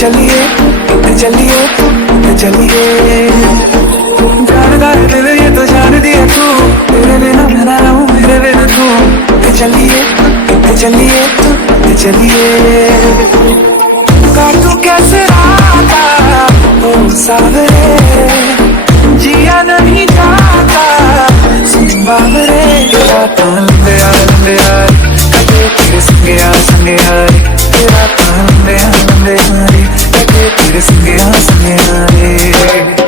चलिए चलिए चलिए। जानदा है दिल ये तो जान दिया तू, तेरे बिना मैं ना रहूं मेरे बिना तू। चलिए चलिए चलिए। काटू कैसे राता ओ सावरे, जिया नहीं जाता बाबरे। रात लंबे यार कटे तेरे संगे यार, तेरा लंबे यार कटे तेरे संगे यार।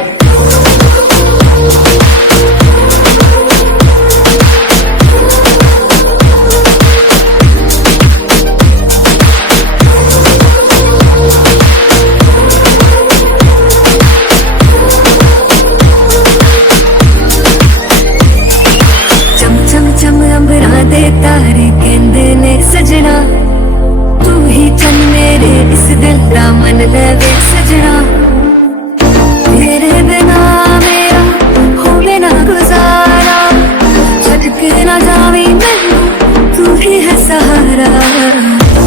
अंबरा दे तारे कहंदे ने सजना, तू ही चन मेरे इस दिल दा मन लवे सजना। तेरे बिना मेरा होवे ना गुजारा, छड़ के ना जावी मैनू तू ही है सहारा।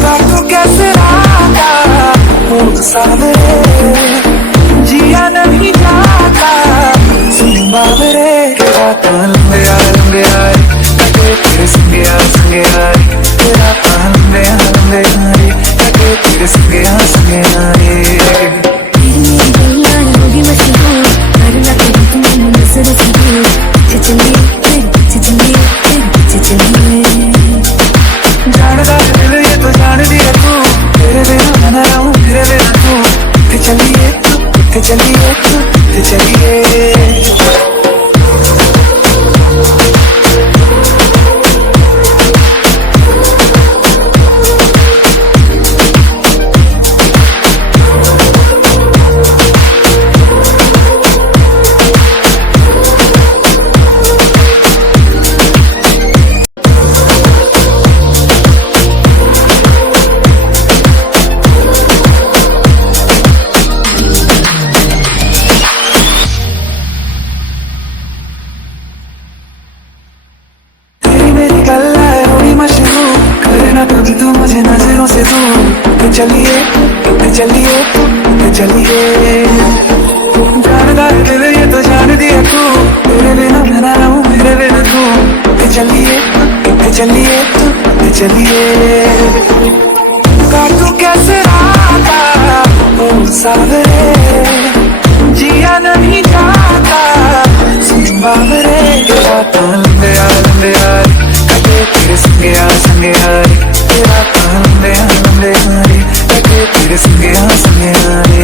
काटू कैसे राता ओ सावरे, जिया नहीं जाता बाबरे। रात लंबे यार तेरे संगे यार, तेरा लंबे यार कटे तेरे संगे यार। मेरी गल्लां होगी मशहूर, करना कभी तू मैनू नजर से दूर। चलिए जानदा है दिल ये तो जान दिया तू, तेरे बिना मैं ना रहूं मेरे बिना तू। चलिए चलिए चलिए। कभी तू मुझे नजरों से दूर। चलिए चलिए चलिए। जानदा है दिल ये तो जान दिया तू, तेरे बिना मैं ना रहूं मेरे बिना तू। चलिए चलिए चलिए। काटू कैसे राता ओ सावरे, जिया नहीं जाता बाबरे। रात लंबे यार कटे तेरे संगे यार, तेरा लंबे यार कटे तेरे संगे यार।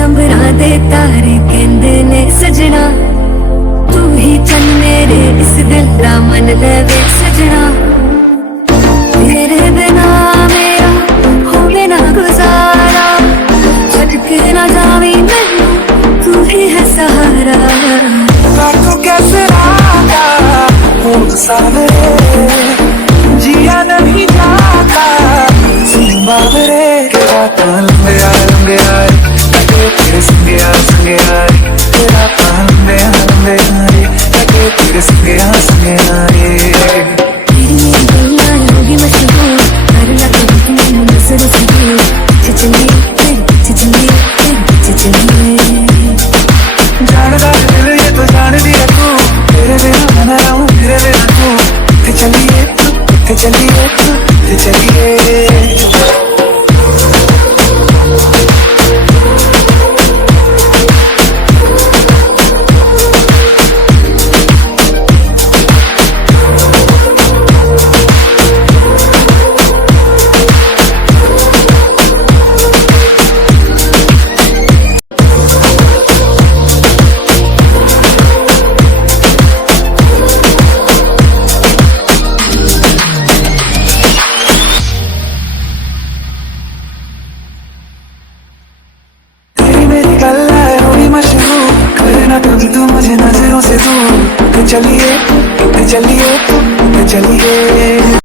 अंबरा दे तारे कहंदे ने सजना, तू ही चन मेरे इस दिल दा मन लवे सजना। तेरे बिना मेरा होवे ना गुजारा, छड़ के ना जावी मैनू तू ही है सहारा। काटू कैसे राता ओ सावरे, जिया नहीं जाता बाबरे। रात लंबे यार तेरे संगे यार, तेरा लंबे यार कटे तेरे संगे यार। मेरी गल्लां होगी मशहूर, करना कभी तू मैनू नजर से दूर। चलिए जानदा है दिल ये तो जान दिया तू, तेरे बिना मैं ना रहूं मेरे बिना तू। चलिए चलिए चलिए। चलिए चलिए चलिए।